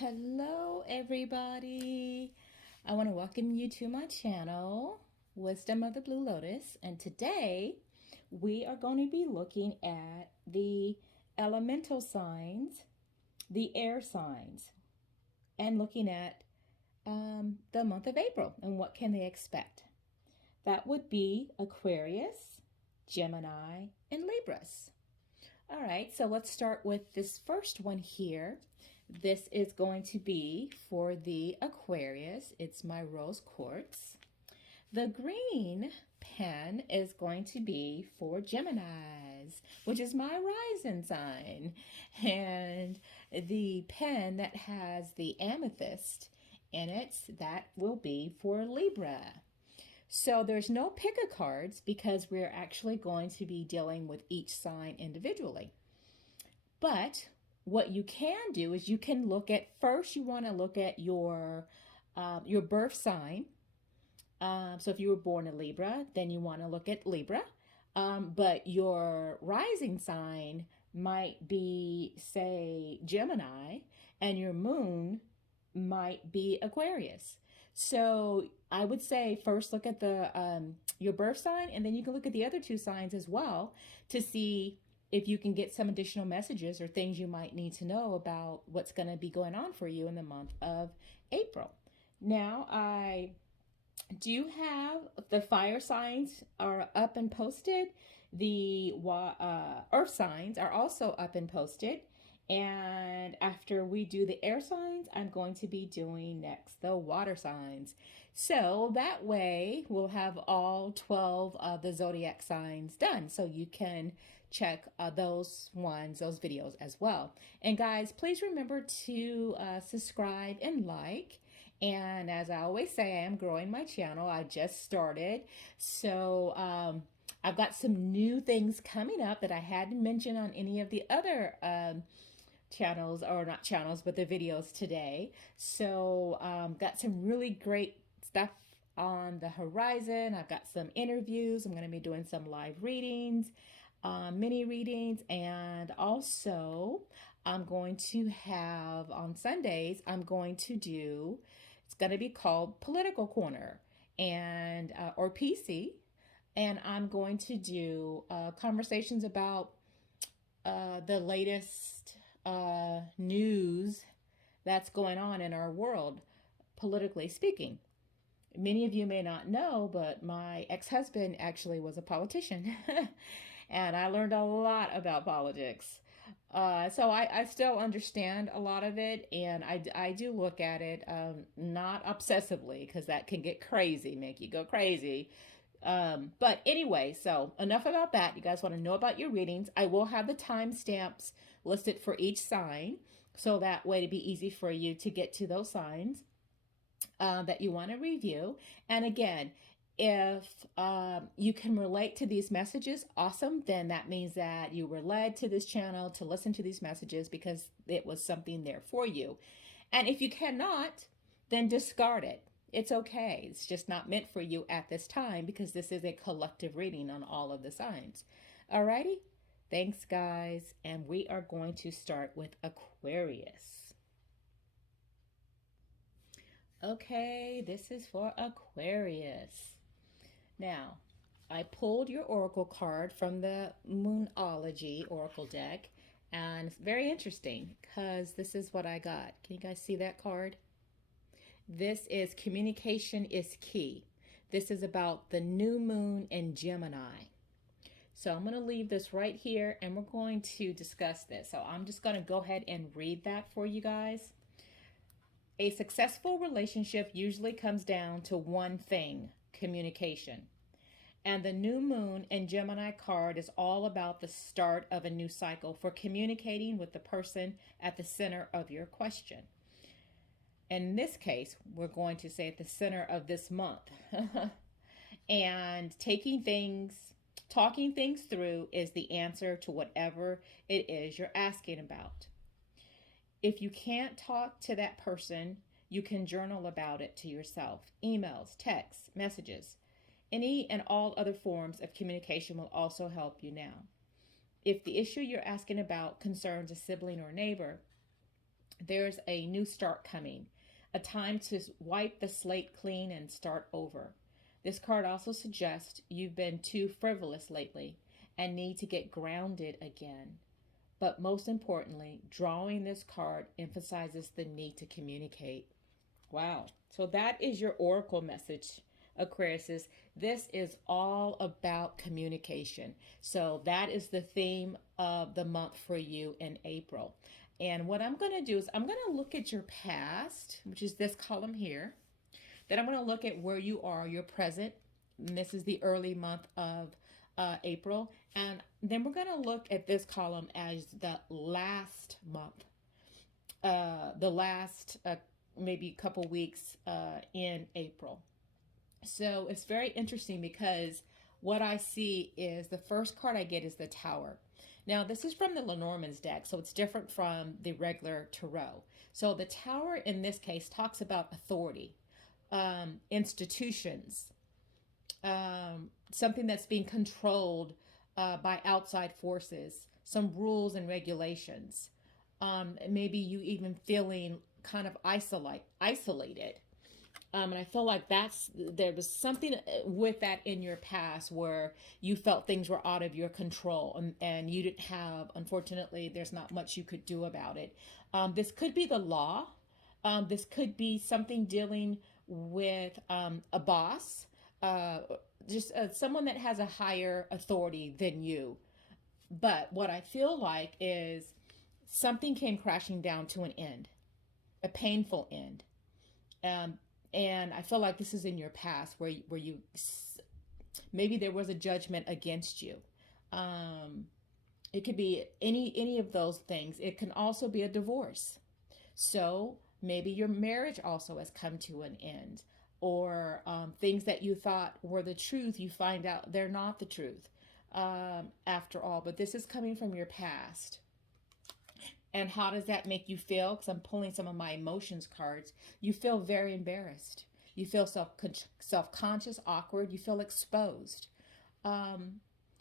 Hello, everybody. I want to welcome you to my channel, Wisdom of the Blue Lotus. And today we are going to be looking at the elemental signs, the air signs, and looking at the month of April and what can they expect. That would be Aquarius, Gemini, and Libras. All right, so let's start with this first one here. This is going to be for the Aquarius. It's my rose quartz. The green pen is going to be for Geminis, which is my rising sign. And the pen that has the amethyst in it, that will be for Libra. So there's no pick-a cards because we're actually going to be dealing with each sign individually. But what you can do is you can look at, first you want to look at your birth sign. So if you were born in Libra, then you want to look at Libra. But your rising sign might be, say, Gemini, and your moon might be Aquarius. So I would say first look at the your birth sign, and then you can look at the other two signs as well to see if you can get some additional messages or things you might need to know about what's going to be going on for you in the month of April. Now, I do have the fire signs are up and posted. The earth signs are also up and posted. And after we do the air signs, I'm going to be doing next the water signs. So that way we'll have all 12 of the zodiac signs done. So you can check those videos as well. And guys, please remember to subscribe and like. And as I always say, I am growing my channel. I just started. So I've got some new things coming up that I hadn't mentioned on any of the other channels, or not channels, but the videos today. So got some really great stuff on the horizon. I've got some interviews. I'm going to be doing some live readings, mini readings, and also I'm going to have on Sundays, it's going to be called Political Corner and or PC, and I'm going to do conversations about the latest news that's going on in our world, politically speaking. Many of you may not know, but my ex-husband actually was a politician, and I learned a lot about politics. So I still understand a lot of it, and I do look at it not obsessively, because that can get crazy, make you go crazy. But anyway, so enough about that. You guys want to know about your readings. I will have the timestamps listed for each sign, so that way it'd be easy for you to get to those signs that you want to review. And again, if you can relate to these messages, awesome. Then that means that you were led to this channel to listen to these messages because it was something there for you. And if you cannot, then discard it. It's okay. It's just not meant for you at this time because this is a collective reading on all of the signs. Alrighty? Thanks, guys. And we are going to start with Aquarius. Okay, this is for Aquarius. Now, I pulled your oracle card from the Moonology oracle deck, and it's very interesting because this is what I got. Can you guys see that card? This is communication is key. This is about the new moon in Gemini. So I'm going to leave this right here and we're going to discuss this. So I'm just going to go ahead and read that for you guys. A successful relationship usually comes down to one thing: communication. And the new moon in Gemini card is all about the start of a new cycle for communicating with the person at the center of your question. In this case, we're going to say at the center of this month. And talking things through is the answer to whatever it is you're asking about. If you can't talk to that person, you can journal about it to yourself. Emails, texts, messages, any and all other forms of communication will also help you now. If the issue you're asking about concerns a sibling or neighbor, There's a new start coming, a time to wipe the slate clean and start over. This card also suggests you've been too frivolous lately and need to get grounded again. But most importantly, drawing this card emphasizes the need to communicate. Wow. So that is your oracle message, Aquarius. This is all about communication. So that is the theme of the month for you in April. And what I'm going to do is I'm going to look at your past, which is this column here. Then I'm going to look at where you are, your present. And this is the early month of April. And then we're going to look at this column as the last month, the last maybe couple weeks in April. So it's very interesting because what I see is the first card I get is the Tower. Now, this is from the Lenormand's deck, so it's different from the regular tarot. So the Tower in this case talks about authority, institutions, something that's being controlled by outside forces, some rules and regulations. Maybe you even feeling kind of isolated. And I feel like there was something with that in your past where you felt things were out of your control and you didn't have, unfortunately, there's not much you could do about it. This could be the law. This could be something dealing with a boss, just someone that has a higher authority than you. But what I feel like is something came crashing down to an end, a painful end. And I feel like this is in your past where you maybe there was a judgment against you. It could be any of those things. It can also be a divorce. So maybe your marriage also has come to an end, or things that you thought were the truth, you find out they're not the truth after all. But this is coming from your past. And how does that make you feel? Because I'm pulling some of my emotions cards. You feel very embarrassed. You feel self-conscious, awkward. You feel exposed. And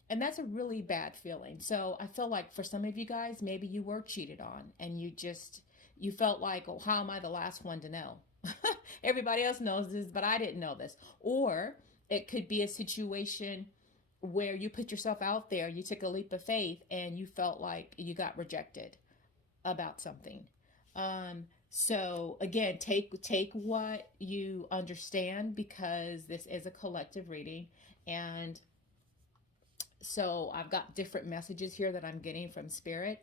that's a really bad feeling. So I feel like for some of you guys, maybe you were cheated on and you felt like, oh, how am I the last one to know? Everybody else knows this, but I didn't know this. Or it could be a situation where you put yourself out there, you took a leap of faith and you felt like you got rejected about something. So again, take what you understand, because this is a collective reading. And so I've got different messages here that I'm getting from Spirit.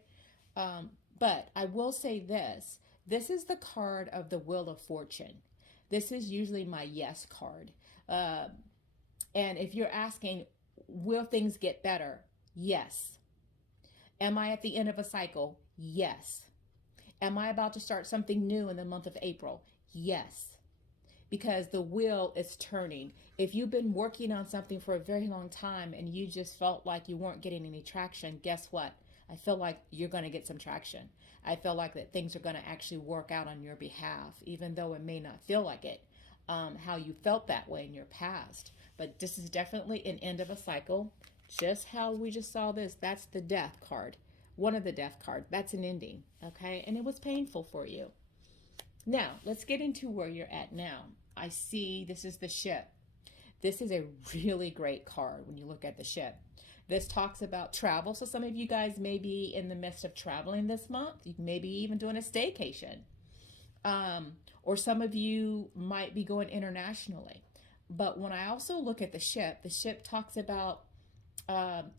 But I will say this is the card of the Wheel of Fortune. This is usually my yes card. And if you're asking, will things get better? Yes. Am I at the end of a cycle? Yes. Am I about to start something new in the month of April? Yes. Because the wheel is turning. If you've been working on something for a very long time and you just felt like you weren't getting any traction, guess what? I feel like you're going to get some traction. I feel like that things are going to actually work out on your behalf, even though it may not feel like it, how you felt that way in your past. But this is definitely an end of a cycle. Just how we just saw this, that's the Death card. One of the Death cards, that's an ending, okay? And it was painful for you. Now, let's get into where you're at now. I see this is the Ship. This is a really great card when you look at the Ship. This talks about travel. So some of you guys may be in the midst of traveling this month. You may be even doing a staycation. Or some of you might be going internationally. But when I also look at the Ship talks about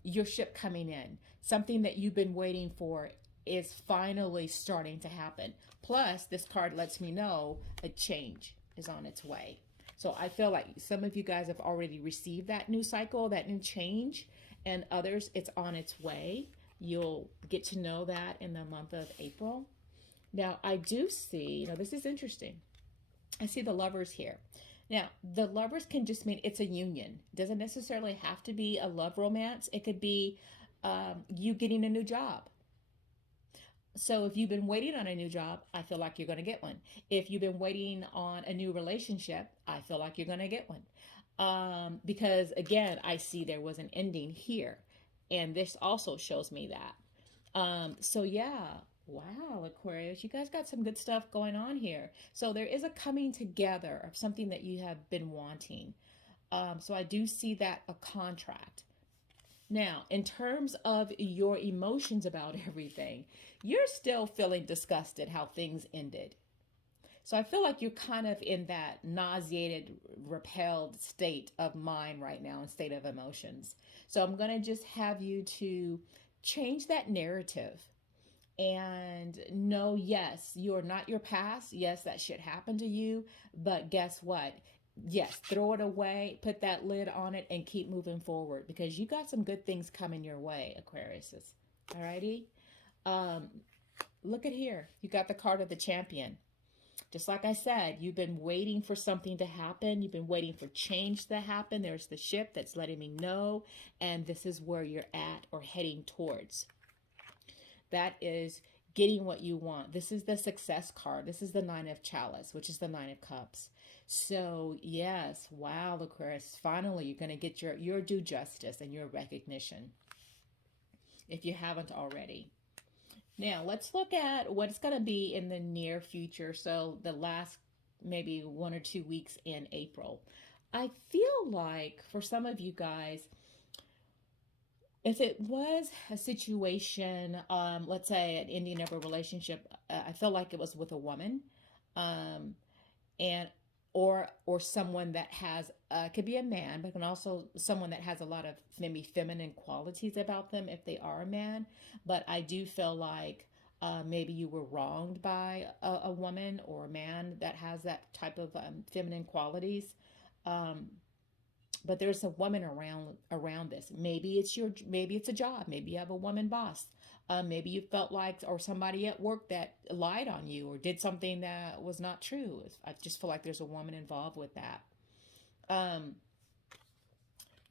your ship coming in. Something that you've been waiting for is finally starting to happen. Plus, this card lets me know a change is on its way. So I feel like some of you guys have already received that new cycle, that new change, and others, it's on its way. You'll get to know that in the month of April. Now, I do see, this is interesting. I see the Lovers here. Now, the Lovers can just mean it's a union. It doesn't necessarily have to be a love romance. It could be you getting a new job. So if you've been waiting on a new job, I feel like you're going to get one. If you've been waiting on a new relationship, I feel like you're going to get one. Because again, I see there was an ending here. And this also shows me that. So yeah, Wow, Aquarius, you guys got some good stuff going on here. So there is a coming together of something that you have been wanting. So I do see that a contract. Now, in terms of your emotions about everything, you're still feeling disgusted how things ended. So I feel like you're kind of in that nauseated, repelled state of mind right now and state of emotions. So I'm going to just have you to change that narrative and know, yes, you're not your past. Yes, that shit happened to you. But guess what? Yes, throw it away, put that lid on it, and keep moving forward because you got some good things coming your way, Aquarius. Alrighty? Um, Look at here. You got the card of the champion. Just like I said, you've been waiting for something to happen. You've been waiting for change to happen. There's the ship that's letting me know, and this is where you're at or heading towards. That is getting what you want. This is the success card. This is the Nine of Chalice, which is the Nine of Cups. So yes, wow, Aquarius, finally you're going to get your due justice and your recognition if you haven't already. Now let's look at what it's going to be in the near future. So the last maybe 1 or 2 weeks in April. I feel like for some of you guys, if it was a situation, let's say an ending of a relationship, I feel like it was with a woman, um, and or someone that has could be a man, but can also someone that has a lot of maybe feminine qualities about them if they are a man. But I do feel like maybe you were wronged by a woman or a man that has that type of feminine qualities. Um, but there's a woman around this. Maybe it's a job. Maybe you have a woman boss. Maybe you felt like, or somebody at work that lied on you or did something that was not true. I just feel like there's a woman involved with that. Um,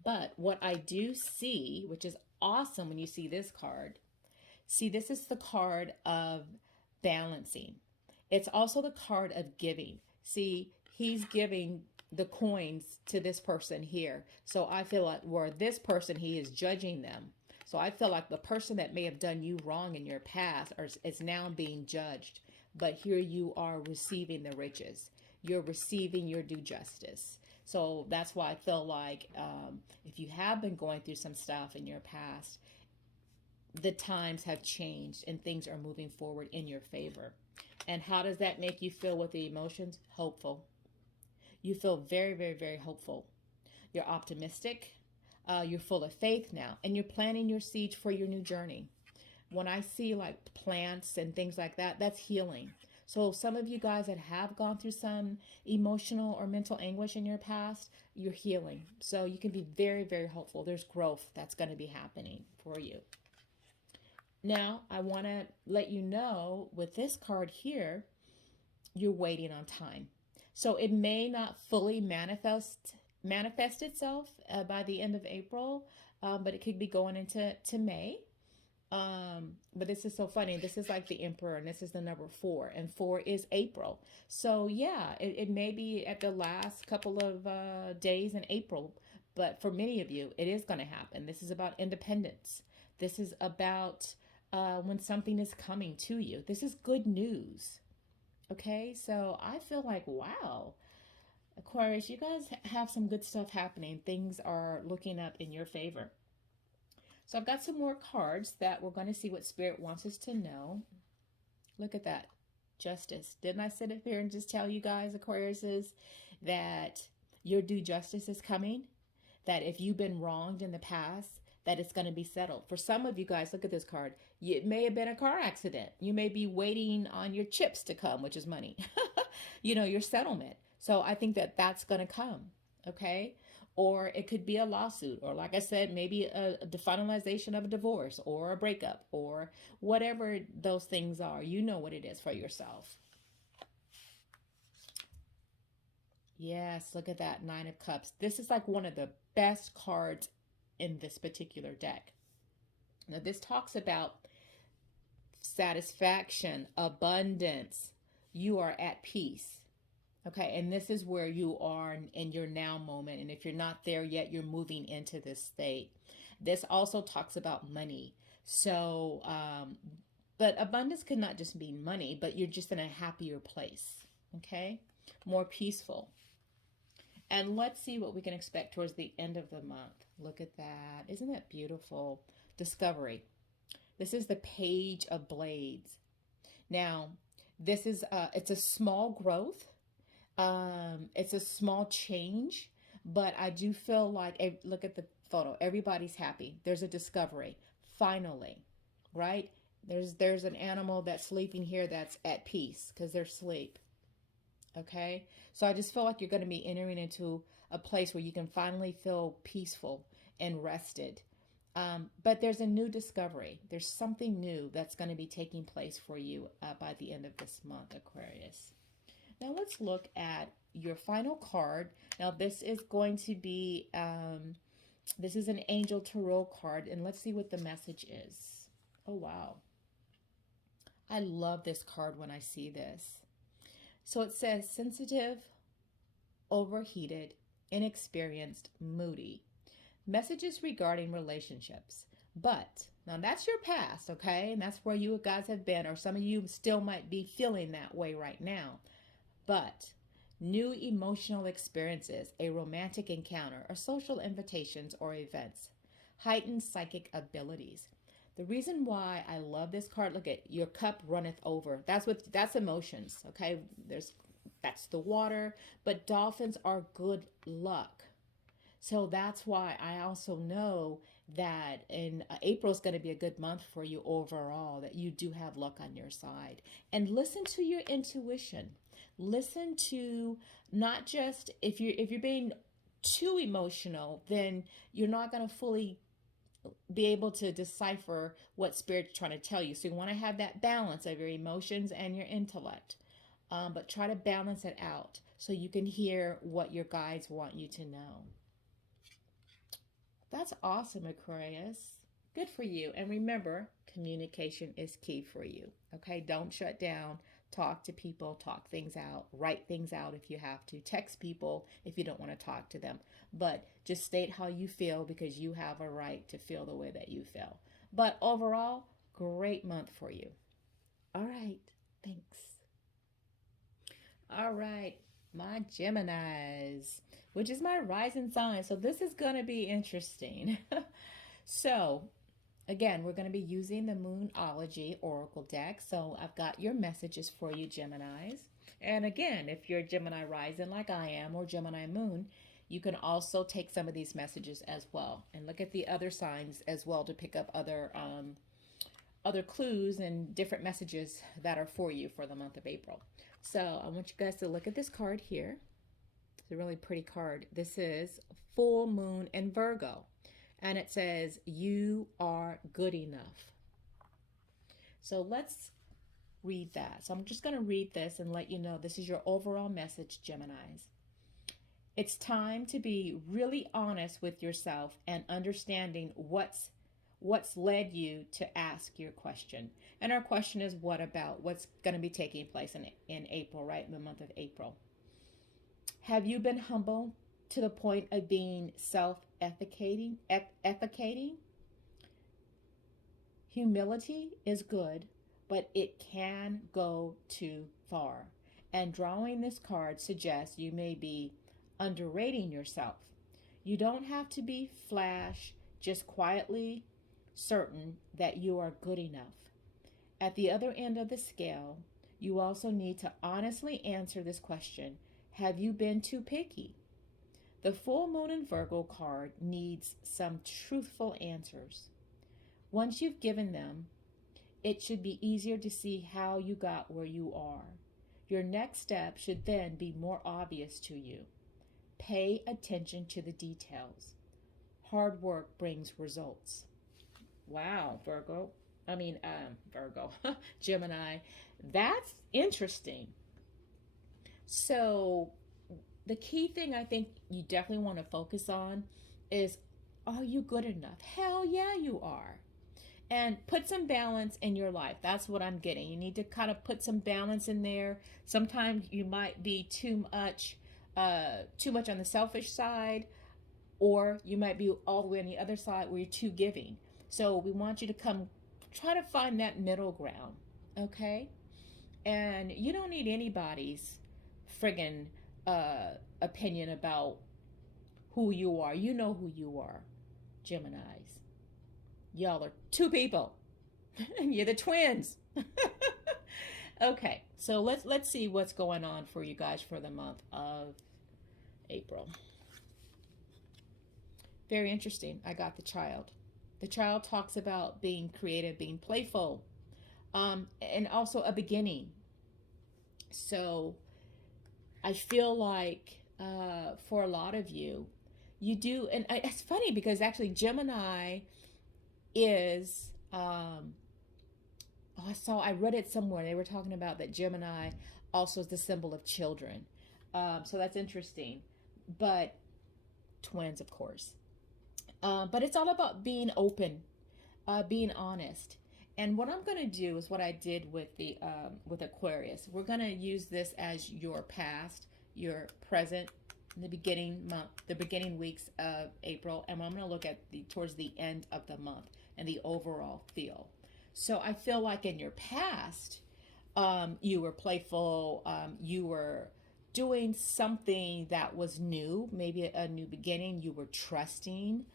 but what I do see, which is awesome when you see this card, see, this is the card of balancing. It's also the card of giving. See, he's giving the coins to this person here. So I feel like where this person, he is judging them. So I feel like the person that may have done you wrong in your past is now being judged. But here you are receiving the riches. You're receiving your due justice. So that's why I feel like if you have been going through some stuff in your past, the times have changed and things are moving forward in your favor. And how does that make you feel with the emotions? Hopeful. You feel very, very, very hopeful. You're optimistic. You're full of faith now. And you're planting your seeds for your new journey. When I see like plants and things like that, that's healing. So some of you guys that have gone through some emotional or mental anguish in your past, you're healing. So you can be very, very hopeful. There's growth that's going to be happening for you. Now, I want to let you know with this card here, you're waiting on time. So it may not fully manifest itself by the end of April, but it could be going into May. But this is so funny. This is like the Emperor, and this is the number 4, and 4 is April. So yeah, it may be at the last couple of days in April, but for many of you, it is going to happen. This is about independence. This is about when something is coming to you. This is good news. Okay, so I feel like, wow, Aquarius, you guys have some good stuff happening. Things are looking up in your favor. So I've got some more cards that we're going to see what Spirit wants us to know. Look at that. Justice. Didn't I sit up here and just tell you guys, Aquariuses, that your due justice is coming? That if you've been wronged in the past, that it's going to be settled. For some of you guys, look at this card. It may have been a car accident. You may be waiting on your chips to come, which is money. Your settlement. So I think that that's going to come. Okay. Or it could be a lawsuit, or like I said, maybe the finalization of a divorce or a breakup or whatever those things are. You know what it is for yourself. Yes, look at that 9 of Cups. This is like one of the best cards in this particular deck. Now, this talks about satisfaction, abundance. You are at peace. Okay, and this is where you are in your now moment. And if you're not there yet, you're moving into this state. This also talks about money. So But abundance could not just mean money, but you're just in a happier place, okay? More peaceful. And let's see what we can expect towards the end of the month. Look at that. Isn't that beautiful? Discovery. This is the Page of Blades. Now, this is, it's a small growth. It's a small change, but I do feel like, look at the photo. Everybody's happy. There's a discovery. Finally, right? There's an animal that's sleeping here that's at peace because they're asleep. Okay? So I just feel like you're going to be entering into a place where you can finally feel peaceful and rested. But there's a new discovery. There's something new that's going to be taking place for you by the end of this month, Aquarius. Now let's look at your final card. Now this is going to be, this is an Angel Tarot card, and let's see what the message is. Oh, wow. I love this card when I see this. So it says sensitive, overheated, inexperienced, moody. Messages regarding relationships. But now that's your past, okay? And that's where you guys have been, or some of you still might be feeling that way right now. But new emotional experiences, a romantic encounter, or social invitations or events, heightened psychic abilities. The reason why I love this card, look at your cup runneth over. That's emotions, okay? That's the water, but dolphins are good luck. So that's why I also know that in April is going to be a good month for you overall, that you do have luck on your side. And listen to your intuition. Listen to not just, if you're being too emotional, then you're not going to fully be able to decipher what Spirit's trying to tell you. So you want to have that balance of your emotions and your intellect. But try to balance it out so you can hear what your guides want you to know. That's awesome, Aquarius. Good for you. And remember, communication is key for you. Okay, don't shut down. Talk to people, talk things out, write things out if you have to, text people if you don't want to talk to them. But just state how you feel because you have a right to feel the way that you feel. But overall, great month for you. All right, thanks. All right, my Geminis, which is my rising sign. So this is going to be interesting. So again, we're going to be using the Moonology Oracle deck. So I've got your messages for you, Geminis. And again, if you're Gemini rising like I am, or Gemini moon, you can also take some of these messages as well. And look at the other signs as well to pick up other clues and different messages that are for you for the month of April. So I want you guys to look at this card here. It's a really pretty card. This is Full Moon in Virgo. And it says, you are good enough. So let's read that. So I'm just going to read this and let you know this is your overall message, Geminis. It's time to be really honest with yourself and understanding what's led you to ask your question. And our question is, what about what's going to be taking place in April, right? In the month of April. Have you been humble to the point of being self-efficating? Humility is good, but it can go too far. And drawing this card suggests you may be underrating yourself. You don't have to be flash, just quietly certain that you are good enough. At the other end of the scale, you also need to honestly answer this question. Have you been too picky? The Full Moon in Virgo card needs some truthful answers. Once you've given them, it should be easier to see how you got where you are. Your next step should then be more obvious to you. Pay attention to the details. Hard work brings results. Wow, Gemini. That's interesting. So the key thing I think you definitely want to focus on is, are you good enough? Hell yeah, you are. And put some balance in your life. That's what I'm getting. You need to kind of put some balance in there. Sometimes you might be too much on the selfish side, or you might be all the way on the other side where you're too giving. So we want you to come Try to find that middle ground, okay? And you don't need anybody's friggin' opinion about who you are. You know who you are, Geminis. Y'all are two people. You're the twins. Okay, so let's see what's going on for you guys for the month of April. Very interesting. I got the Child. The Child talks about being creative, being playful, and also a beginning. So I feel like for a lot of you, you do, and it's funny because actually Gemini is, I read it somewhere. They were talking about that Gemini also is the symbol of children. So that's interesting. But twins, of course. But it's all about being open, being honest. And what I'm going to do is what I did with the with Aquarius. We're going to use this as your past, your present, the beginning month, the beginning weeks of April, and I'm going to look at towards the end of the month and the overall feel. So I feel like in your past, you were playful, you were doing something that was new, maybe a new beginning. You were trusting.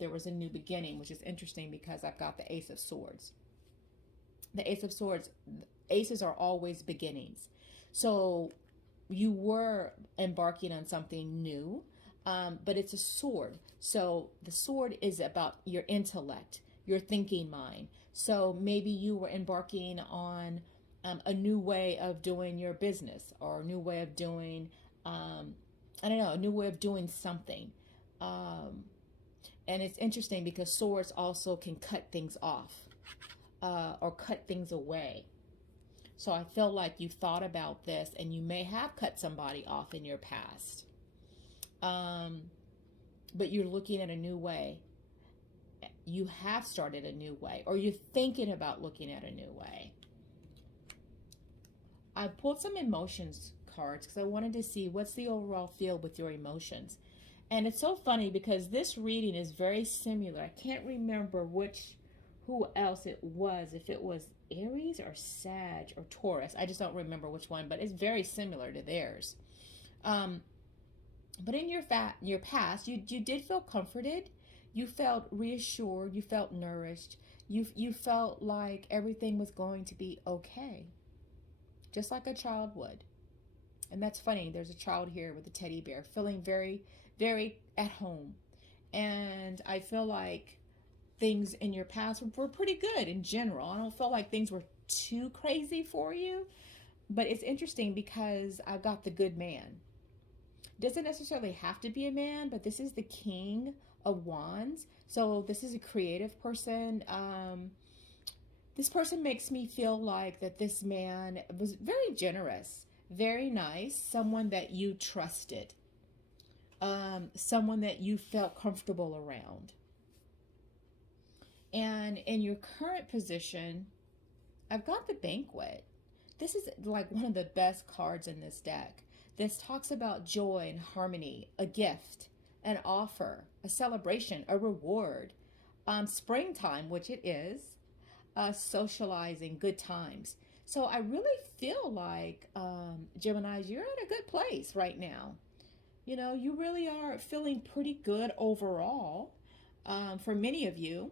There was a new beginning, which is interesting because I've got the Ace of Swords. The Ace of Swords, aces are always beginnings. So you were embarking on something new, but it's a sword. So the sword is about your intellect, your thinking mind. So maybe you were embarking on a new way of doing your business, or a new way of doing, I don't know, a new way of doing something. And it's interesting because swords also can cut things off or cut things away. So I feel like you thought about this and you may have cut somebody off in your past. But you're looking at a new way. You have started a new way, or you're thinking about looking at a new way. I pulled some emotions cards because I wanted to see what's the overall feel with your emotions. And it's so funny because this reading is very similar. I can't remember who else it was, if it was Aries or Sag or Taurus. I just don't remember which one, but it's very similar to theirs. But in your past, you did feel comforted. You felt reassured. You felt nourished. You felt like everything was going to be okay, just like a child would. And that's funny. There's a child here with a teddy bear feeling very, very at home. And I feel like things in your past were pretty good in general. I don't feel like things were too crazy for you. But it's interesting because I've got the good man. Doesn't necessarily have to be a man, but this is the King of Wands. So this is a creative person. This person makes me feel like that this man was very generous, very nice, someone that you trusted, someone that you felt comfortable around. And in your current position, I've got the Banquet. This is like one of the best cards in this deck. This talks about joy and harmony, a gift, an offer, a celebration, a reward, springtime, which it is, socializing, good times. So I really feel like, Geminis, you're in a good place right now. You know, you really are feeling pretty good overall, for many of you.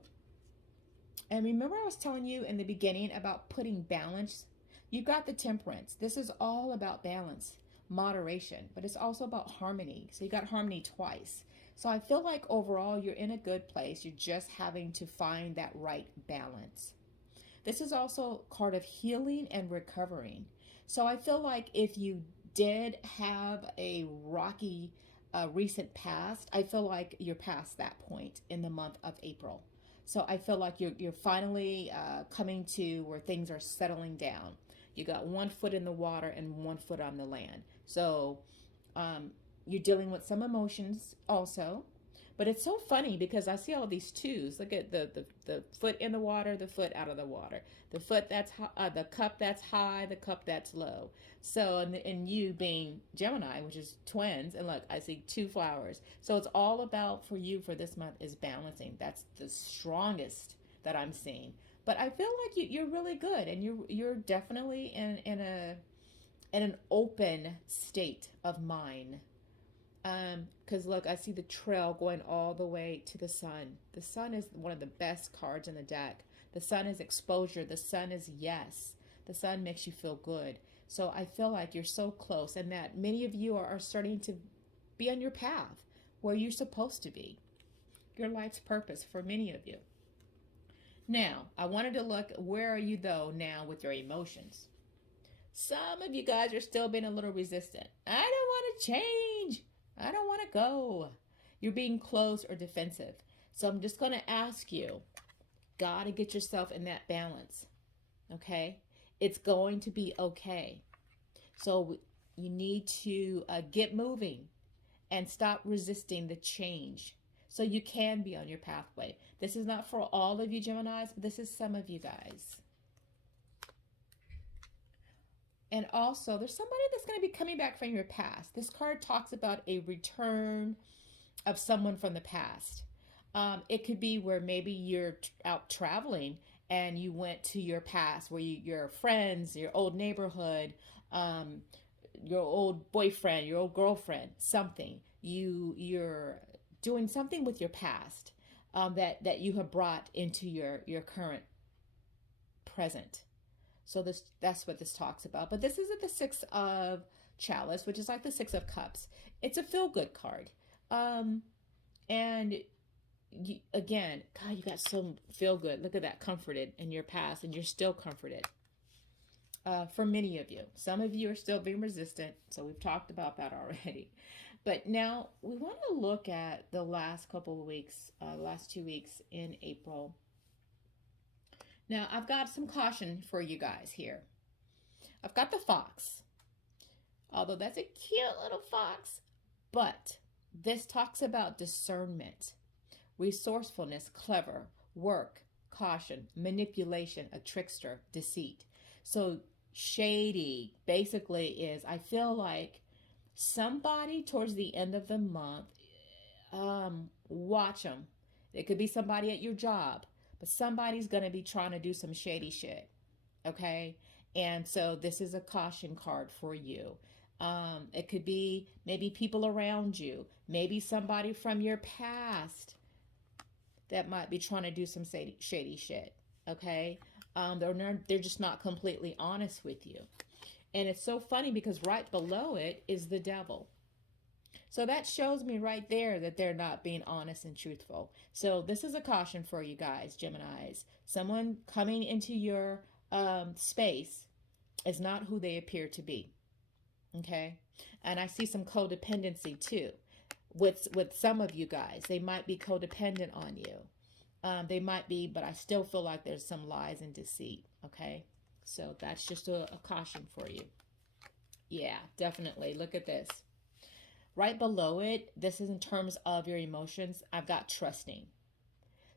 And remember I was telling you in the beginning about putting balance? You got the Temperance. This is all about balance, moderation, but it's also about harmony. So you got harmony twice. So I feel like overall you're in a good place. You're just having to find that right balance. This is also a card of healing and recovering. So I feel like if you did have a rocky recent past, I feel like you're past that point in the month of April. So I feel like you're finally coming to where things are settling down. You got one foot in the water and one foot on the land. So you're dealing with some emotions also. But it's so funny because I see all these twos. Look at the foot in the water, the foot out of the water. The foot that's high, the cup that's high, the cup that's low. So, and you being Gemini, which is twins, and look, I see two flowers. So it's all about for you for this month is balancing. That's the strongest that I'm seeing. But I feel like you're really good, and you're definitely in an open state of mind. Because look, I see the trail going all the way to the sun. The sun is one of the best cards in the deck. The sun is exposure. The sun is yes. The sun makes you feel good. So I feel like you're so close, and that many of you are starting to be on your path where you're supposed to be. Your life's purpose for many of you. Now, I wanted to look, where are you though now with your emotions? Some of you guys are still being a little resistant. I don't want to change. I don't want to go. You're being closed or defensive. So I'm just going to ask you, got to get yourself in that balance. Okay? It's going to be okay. So you need to get moving and stop resisting the change so you can be on your pathway. This is not for all of you Geminis, but this is some of you guys. And also, there's somebody that's going to be coming back from your past. This card talks about a return of someone from the past. It could be where maybe you're out traveling and you went to your past, where your friends, your old neighborhood, your old boyfriend, your old girlfriend, something. You're doing something with your past that you have brought into your current present. So that's what this talks about. But this isn't the Six of Chalice, which is like the Six of Cups. It's a feel-good card. And again, God, you got so feel-good. Look at that, comforted in your past, and you're still comforted. For many of you. Some of you are still being resistant, so we've talked about that already. But now we want to look at the last couple of weeks, last 2 weeks in April. Now, I've got some caution for you guys here. I've got the fox, although that's a cute little fox, but this talks about discernment, resourcefulness, clever, work, caution, manipulation, a trickster, deceit. So shady basically is, I feel like somebody towards the end of the month, watch them. It could be somebody at your job, but somebody's going to be trying to do some shady shit. Okay. And so this is a caution card for you. It could be maybe people around you, maybe somebody from your past that might be trying to do some shady shit. Okay. They're just not completely honest with you. And it's so funny because right below it is the devil. So that shows me right there that they're not being honest and truthful. So this is a caution for you guys, Geminis. Someone coming into your space is not who they appear to be. Okay? And I see some codependency too with some of you guys. They might be codependent on you. They might be, but I still feel like there's some lies and deceit. Okay? So that's just a caution for you. Yeah, definitely. Look at this. Right below it, this is in terms of your emotions. I've got trusting.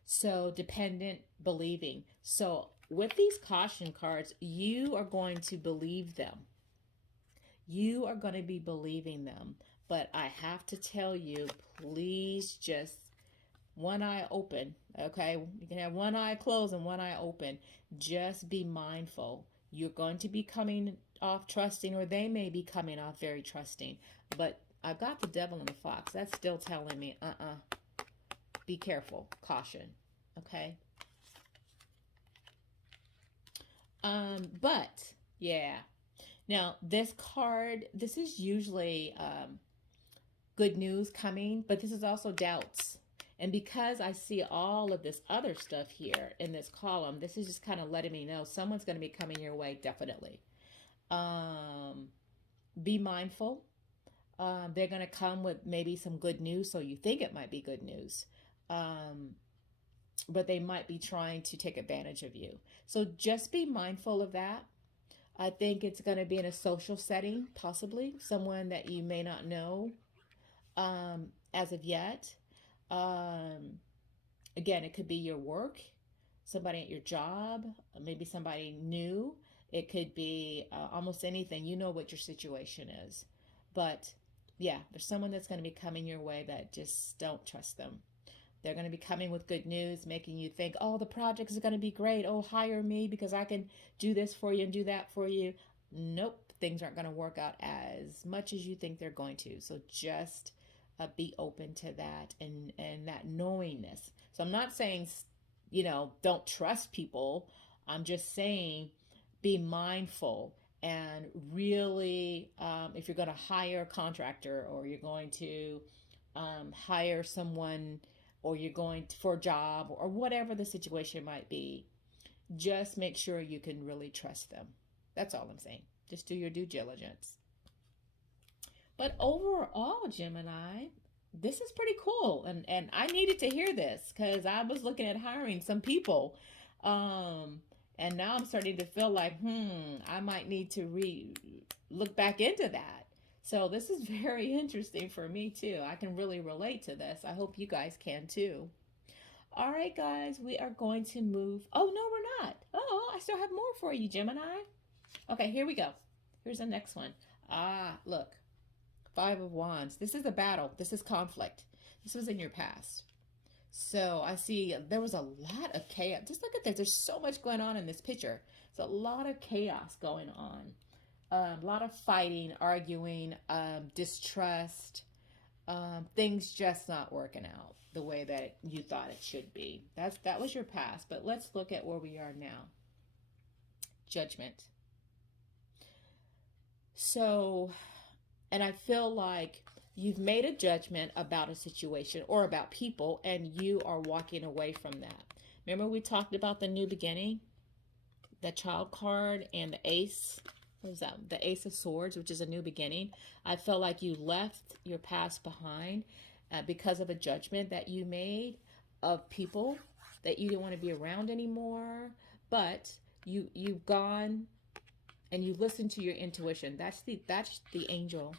So dependent, believing. So with these caution cards, you are going to believe them. You are going to be believing them. But I have to tell you, please just one eye open. Okay, you can have one eye closed and one eye open. Just be mindful. You're going to be coming off trusting, or they may be coming off very trusting. But I've got the devil and the fox. That's still telling me, be careful, caution. Okay. But yeah. Now this card, this is usually good news coming, but this is also doubts. And because I see all of this other stuff here in this column, this is just kind of letting me know someone's going to be coming your way, definitely. Be mindful. They're going to come with maybe some good news, so you think it might be good news. But they might be trying to take advantage of you. So just be mindful of that. I think it's going to be in a social setting, possibly. Someone that you may not know as of yet. Again, it could be your work, somebody at your job, maybe somebody new. It could be almost anything. You know what your situation is. But yeah, there's someone that's going to be coming your way that just don't trust them. They're going to be coming with good news, making you think, oh, the project is going to be great. Oh, hire me because I can do this for you and do that for you. Nope, things aren't going to work out as much as you think they're going to. So just be open to that and that knowingness. So I'm not saying, don't trust people. I'm just saying be mindful and really, if you're going to hire a contractor or you're going to hire someone or you're going for a job or whatever the situation might be, just make sure you can really trust them. That's all I'm saying. Just do your due diligence. But overall, Gemini, this is pretty cool. And I needed to hear this because I was looking at hiring some people. And now I'm starting to feel like, I might need to look back into that. So this is very interesting for me too. I can really relate to this. I hope you guys can too. All right, guys, we are going to move. Oh, no, we're not. Oh, I still have more for you, Gemini. Okay, here we go. Here's the next one. Look, 5 of Wands. This is a battle. This is conflict. This was in your past. So I see there was a lot of chaos. Just look at this. There's so much going on in this picture. There's a lot of chaos going on. A lot of fighting, arguing, distrust, things just not working out the way that you thought it should be. That was your past. But let's look at where we are now. Judgment. So, and I feel like you've made a judgment about a situation or about people, and you are walking away from that. Remember we talked about the new beginning, the Child card, and the Ace. What was that? The Ace of Swords, which is a new beginning. I feel like you left your past behind because of a judgment that you made of people that you didn't want to be around anymore. But you've gone and you listened to your intuition. That's the angel.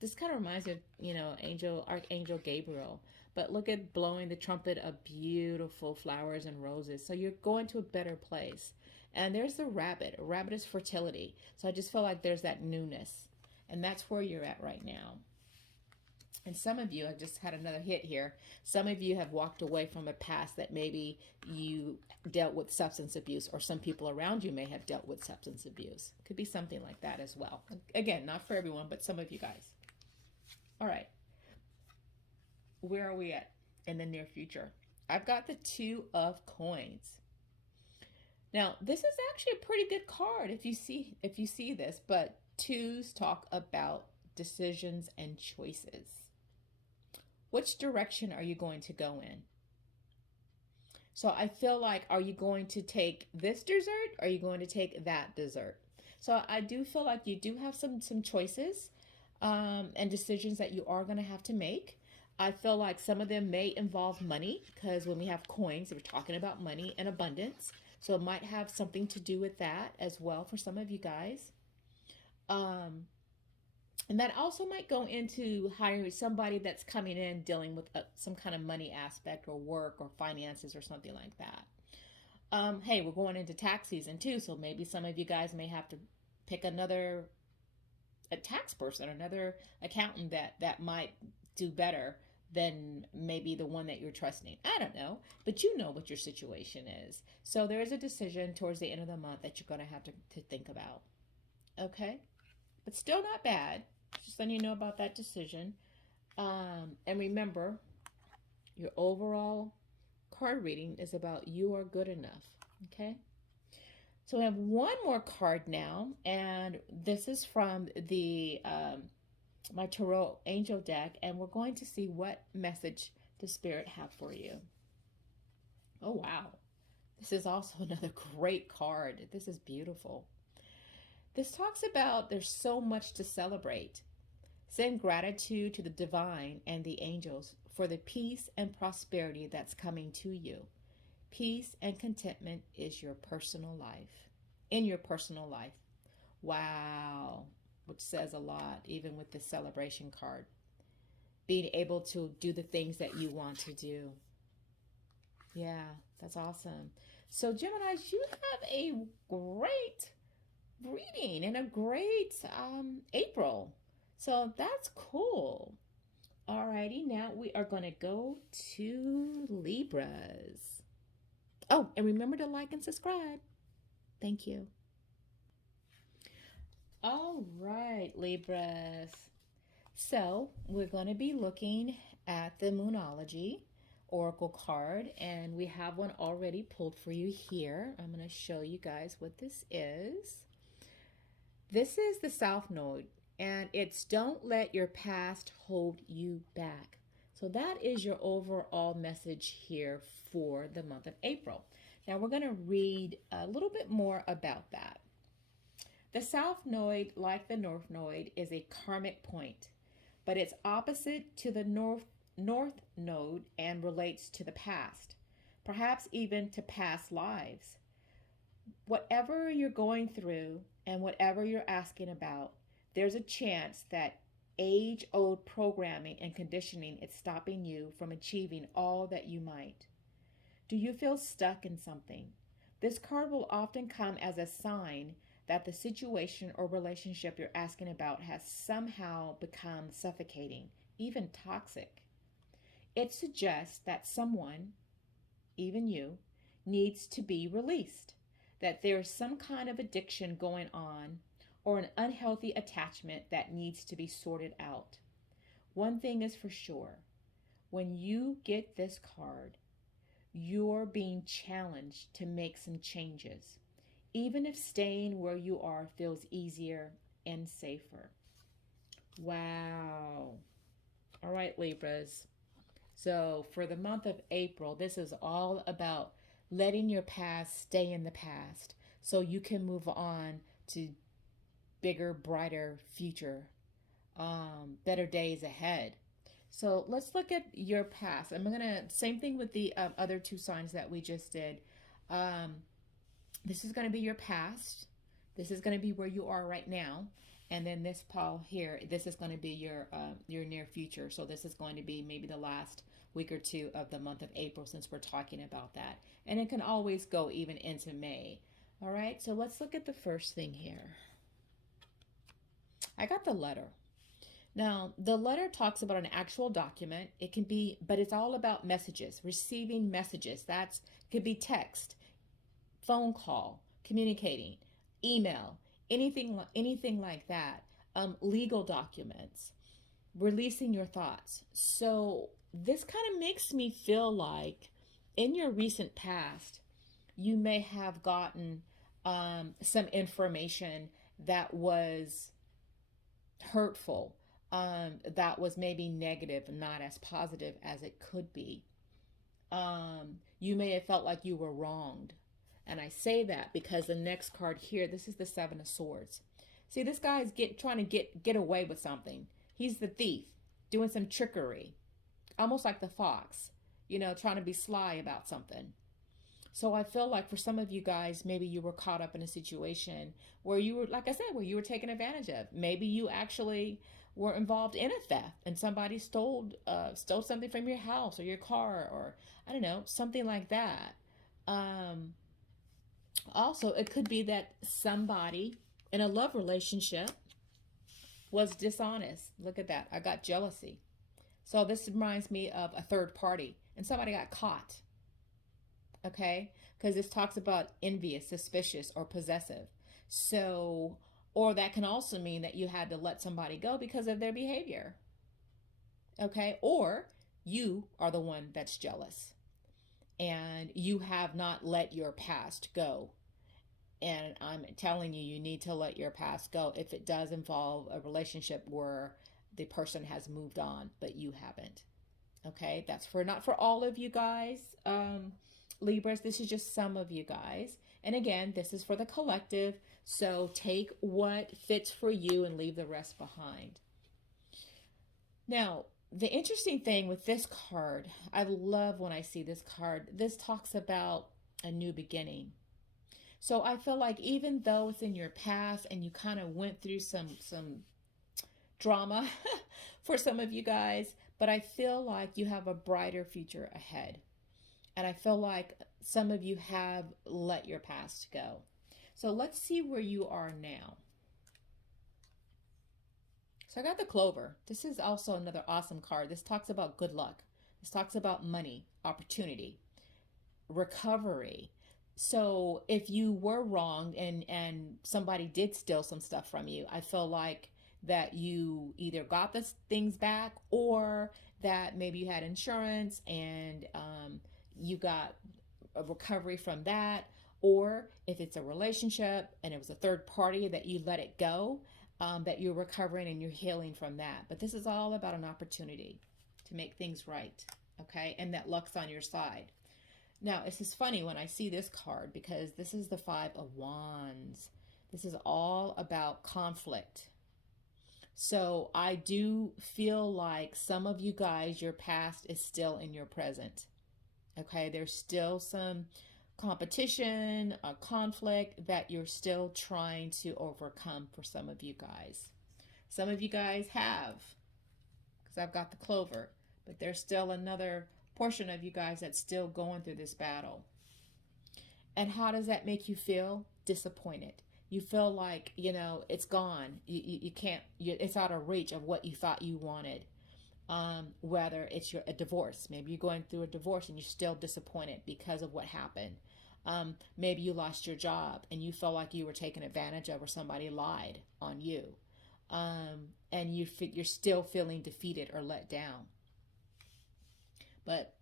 This kind of reminds me of, Archangel Gabriel. But look at blowing the trumpet of beautiful flowers and roses. So you're going to a better place. And there's the rabbit. A rabbit is fertility. So I just feel like there's that newness. And that's where you're at right now. And some of you, I just had another hit here. Some of you have walked away from a past that maybe you dealt with substance abuse, or some people around you may have dealt with substance abuse. Could be something like that as well. Again, not for everyone, but some of you guys. All right. Where are we at in the near future? I've got the 2 of Coins. Now, this is actually a pretty good card if you see this, but 2s talk about decisions and choices. Which direction are you going to go in? So I feel like, are you going to take this dessert? Or are you going to take that dessert? So I do feel like you do have some choices and decisions that you are going to have to make. I feel like some of them may involve money, because when we have coins, we're talking about money and abundance. So it might have something to do with that as well for some of you guys. And that also might go into hiring somebody that's coming in dealing with some kind of money aspect or work or finances or something like that. Hey, we're going into tax season too, so maybe some of you guys may have to pick a tax person, another accountant that might do better than maybe the one that you're trusting. I don't know, but you know what your situation is. So there is a decision towards the end of the month that you're going to have to think about. Okay? But still not bad. Just letting you know about that decision. And remember, your overall card reading is about you are good enough. Okay? So we have one more card now, and this is from the my Tarot Angel deck, and we're going to see what message does Spirit have for you. Oh, wow. This is also another great card. This is beautiful. This talks about there's so much to celebrate. Send gratitude to the divine and the angels for the peace and prosperity that's coming to you. Peace and contentment is your personal life. In your personal life. Wow. Which says a lot, even with the celebration card. Being able to do the things that you want to do. Yeah, that's awesome. So Geminis, you have a great reading and a great April. So that's cool. Alrighty, now we are going to go to Libras. Oh, and remember to like and subscribe. Thank you. All right, Libras. So we're going to be looking at the Moonology Oracle card, and we have one already pulled for you here. I'm going to show you guys what this is. This is the South Node, and it's don't let your past hold you back. So that is your overall message here for the month of April. Now we're going to read a little bit more about that. The South Node, like the North Node, is a karmic point, but it's opposite to the North Node and relates to the past, perhaps even to past lives. Whatever you're going through and whatever you're asking about, there's a chance that age-old programming and conditioning is stopping you from achieving all that you might. Do you feel stuck in something? This card will often come as a sign that the situation or relationship you're asking about has somehow become suffocating, even toxic. It suggests that someone, even you, needs to be released, that there's some kind of addiction going on or an unhealthy attachment that needs to be sorted out. One thing is for sure, when you get this card, you're being challenged to make some changes, even if staying where you are feels easier and safer. Wow. All right, Libras. So for the month of April, this is all about letting your past stay in the past so you can move on to bigger, brighter future, better days ahead. So let's look at your past. I'm going to, same thing with the other two signs that we just did. This is going to be your past. This is going to be where you are right now. And then this pile here, this is going to be your near future. So this is going to be maybe the last week or two of the month of April, since we're talking about that. And it can always go even into May. All right, so let's look at the first thing here. I got the letter. Now, the letter talks about an actual document. It can be, but it's all about messages, receiving messages. That could be text, phone call, communicating, email, anything like that. Legal documents, releasing your thoughts. So this kind of makes me feel like in your recent past, you may have gotten some information that was hurtful, that was maybe negative, not as positive as it could be. You may have felt like you were wronged. And I say that because the next card here, this is the Seven of Swords. See, this guy is trying to get away with something. He's the thief, doing some trickery, almost like the fox, trying to be sly about something. So I feel like for some of you guys, maybe you were caught up in a situation where you were, like I said, where you were taken advantage of. Maybe you actually were involved in a theft and somebody stole something from your house or your car, or I don't know, something like that. Also, it could be that somebody in a love relationship was dishonest. Look at that. I got jealousy. So this reminds me of a third party and somebody got caught. Okay? Because this talks about envious, suspicious, or possessive. So, or that can also mean that you had to let somebody go because of their behavior. Okay? Or you are the one that's jealous and you have not let your past go. And I'm telling you, you need to let your past go if it does involve a relationship where the person has moved on, but you haven't. Okay, that's not for all of you guys, Libras. This is just some of you guys. And again, this is for the collective. So take what fits for you and leave the rest behind. Now, the interesting thing with this card, I love when I see this card. This talks about a new beginning. So I feel like even though it's in your past and you kind of went through some drama for some of you guys, but I feel like you have a brighter future ahead. And I feel like some of you have let your past go. So let's see where you are now. So I got the Clover. This is also another awesome card. This talks about good luck. This talks about money, opportunity, recovery. So if you were wronged and somebody did steal some stuff from you, I feel like that you either got the things back, or that maybe you had insurance and you got a recovery from that. Or if it's a relationship and it was a third party, that you let it go, that you're recovering and you're healing from that. But this is all about an opportunity to make things right, okay? And that luck's on your side. Now, this is funny when I see this card, because this is the Five of Wands. This is all about conflict. So I do feel like some of you guys, your past is still in your present. Okay, there's still some competition, a conflict that you're still trying to overcome for some of you guys. Some of you guys have, because I've got the Clover, but there's still another portion of you guys that's still going through this battle. And how does that make you feel? Disappointed. You feel like, you know, it's gone. You can't, it's out of reach of what you thought you wanted. Whether it's a divorce, maybe you're going through a divorce and you're still disappointed because of what happened. Maybe you lost your job and you felt like you were taken advantage of, or somebody lied on you. And you're still feeling defeated or let down. But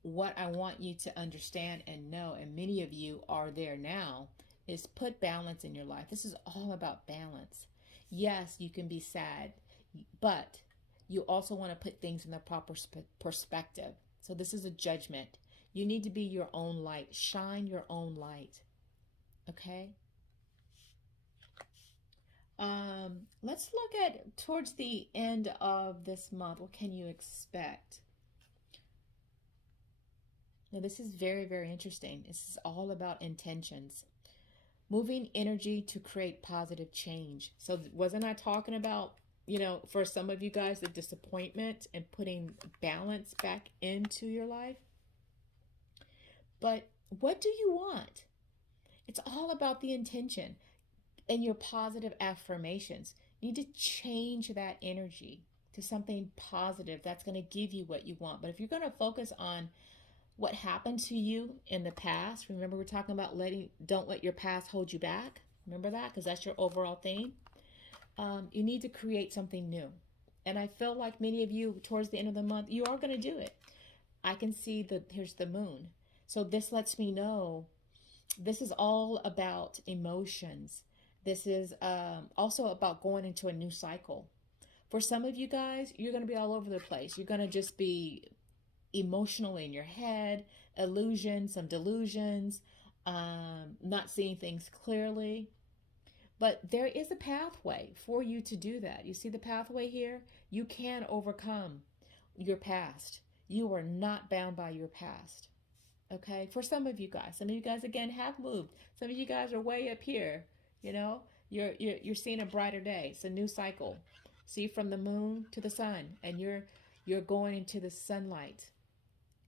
what I want you to understand and know, and many of you are there now, is put balance in your life. This is all about balance. Yes, you can be sad, but you also want to put things in the proper perspective. So this is a judgment. You need to be your own light. Shine your own light. Okay? Let's look at towards the end of this month. What can you expect? Now, this is very, very interesting. This is all about intentions. Moving energy to create positive change. So wasn't I talking about, you know, for some of you guys, the disappointment and putting balance back into your life? But what do you want? It's all about the intention and your positive affirmations. You need to change that energy to something positive that's going to give you what you want. But if you're going to focus on what happened to you in the past, remember we're talking about don't let your past hold you back. Remember that, because that's your overall theme. You need to create something new. And I feel like many of you towards the end of the month, you are going to do it. I can see that here's the moon. So this lets me know this is all about emotions. This is also about going into a new cycle. For some of you guys, you're going to be all over the place. You're going to just be emotionally in your head, illusions, some delusions, not seeing things clearly. But there is a pathway for you to do that. You see the pathway here? You can overcome your past. You are not bound by your past. Okay? For some of you guys again have moved. Some of you guys are way up here. You know, you're seeing a brighter day. It's a new cycle. See, from the moon to the sun, and you're going into the sunlight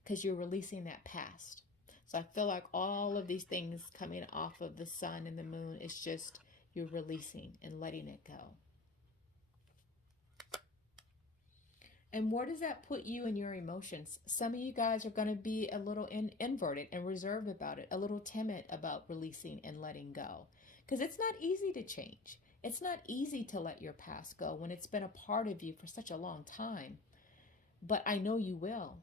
because you're releasing that past. So I feel like all of these things coming off of the sun and the moon is just you're releasing and letting it go. And where does that put you in your emotions? Some of you guys are going to be a little inverted and reserved about it, a little timid about releasing and letting go. Because it's not easy to change. It's not easy to let your past go when it's been a part of you for such a long time. But I know you will.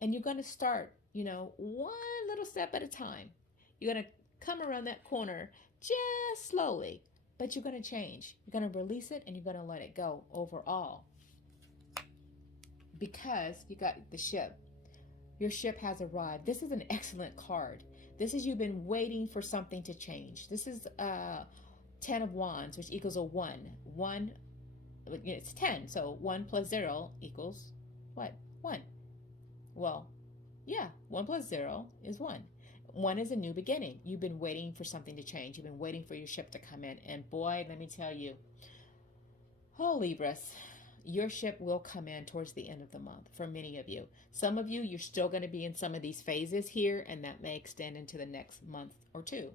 And you're going to start, you know, one little step at a time. You're going to come around that corner just slowly, but you're going to change. You're going to release it and you're going to let it go overall. Because you got the ship. Your ship has arrived. This is an excellent card. This is you've been waiting for something to change. This is 10 of Wands, which equals a 1. 1, it's 10. So 1 plus 0 equals what? 1. Well, yeah, 1 plus 0 is 1. 1 is a new beginning. You've been waiting for something to change. You've been waiting for your ship to come in. And boy, let me tell you, oh, Libras, your ship will come in towards the end of the month for many of you. Some of you, you're still going to be in some of these phases here, and that may extend into the next month or two.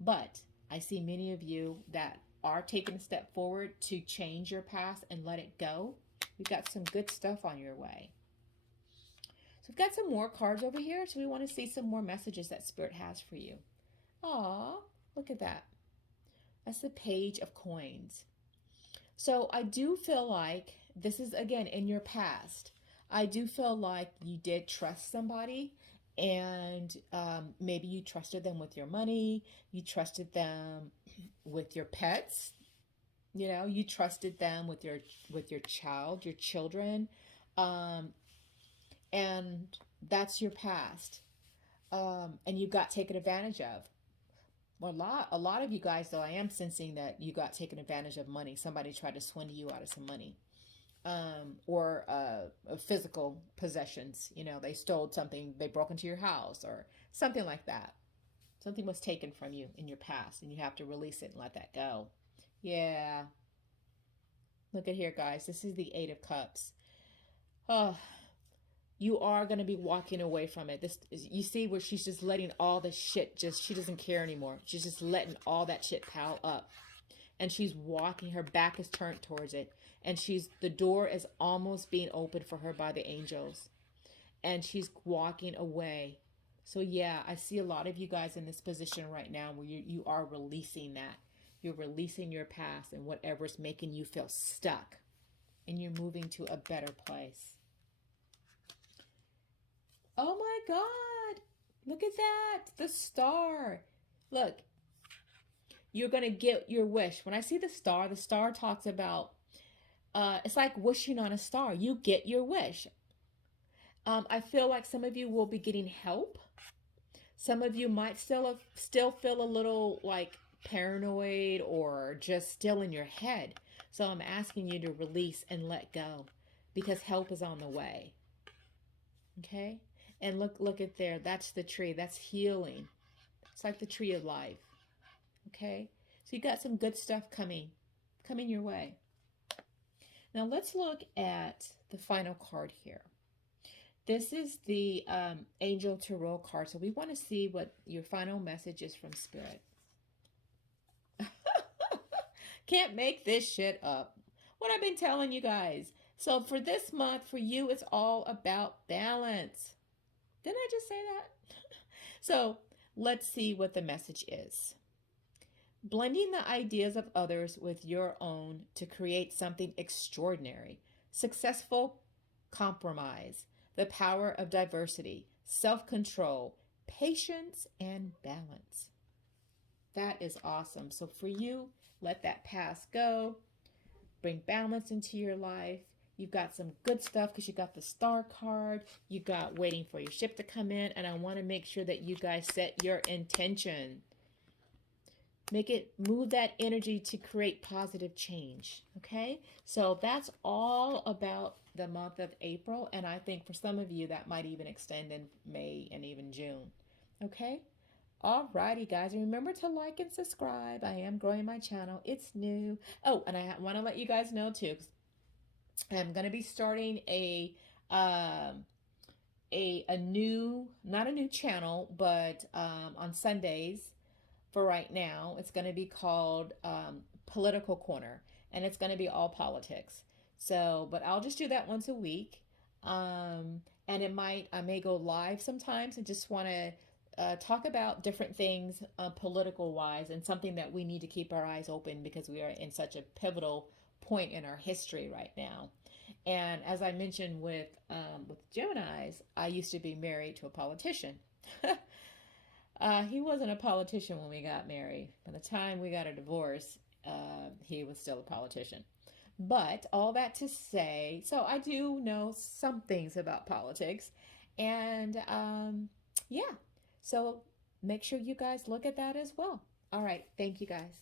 But I see many of you that are taking a step forward to change your past and let it go. We've got some good stuff on your way. So we've got some more cards over here. So we want to see some more messages that Spirit has for you. Aw, look at that. That's the Page of Coins. So I do feel like this is, again, in your past. I do feel like you did trust somebody, and maybe you trusted them with your money. You trusted them with your pets. You know, you trusted them with your child, your children. And that's your past. And you got taken advantage of. Well, a lot of you guys, though, I am sensing that you got taken advantage of money. Somebody tried to swindle you out of some money. Or physical possessions. You know, they stole something, they broke into your house or something like that. Something was taken from you in your past and you have to release it and let that go. Yeah. Look at here, guys. This is the Eight of Cups. Oh, you are going to be walking away from it. This, you see where she's just letting all the shit, she doesn't care anymore. She's just letting all that shit pile up. And she's walking, her back is turned towards it. And the door is almost being opened for her by the angels. And she's walking away. So yeah, I see a lot of you guys in this position right now where you are releasing that. You're releasing your past and whatever's making you feel stuck. And you're moving to a better place. Oh my God. Look at that. The star. Look. You're going to get your wish. When I see the star talks about, it's like wishing on a star. You get your wish. I feel like some of you will be getting help. Some of you might still feel a little like paranoid or just still in your head. So I'm asking you to release and let go because help is on the way. Okay? And look at there. That's the tree. That's healing. It's like the tree of life. Okay? So you got some good stuff coming your way. Now let's look at the final card here. This is the Angel Tarot card. So we want to see what your final message is from Spirit. Can't make this shit up. What I've been telling you guys. So for this month, for you, it's all about balance. Didn't I just say that? So let's see what the message is. Blending the ideas of others with your own to create something extraordinary. Successful compromise. The power of diversity. Self-control. Patience and balance. That is awesome. So for you, let that past go. Bring balance into your life. You've got some good stuff because you got the star card. You got waiting for your ship to come in. And I want to make sure that you guys set your intention. Move that energy to create positive change. Okay? So that's all about the month of April. And I think for some of you that might even extend in May and even June. Okay? Alrighty, guys. Remember to like and subscribe. I am growing my channel. It's new. Oh, and I want to let you guys know too, I'm going to be starting a new, not a new channel, but on Sundays for right now. It's going to be called Political Corner, and it's going to be all politics. So, but I'll just do that once a week. And I may go live sometimes and just want to talk about different things political wise, and something that we need to keep our eyes open because we are in such a pivotal point in our history right now. And as I mentioned with Geminis, I used to be married to a politician. He wasn't a politician when we got married. By the time we got a divorce, he was still a politician. But all that to say, so I do know some things about politics. And yeah, so make sure you guys look at that as well. All right. Thank you, guys.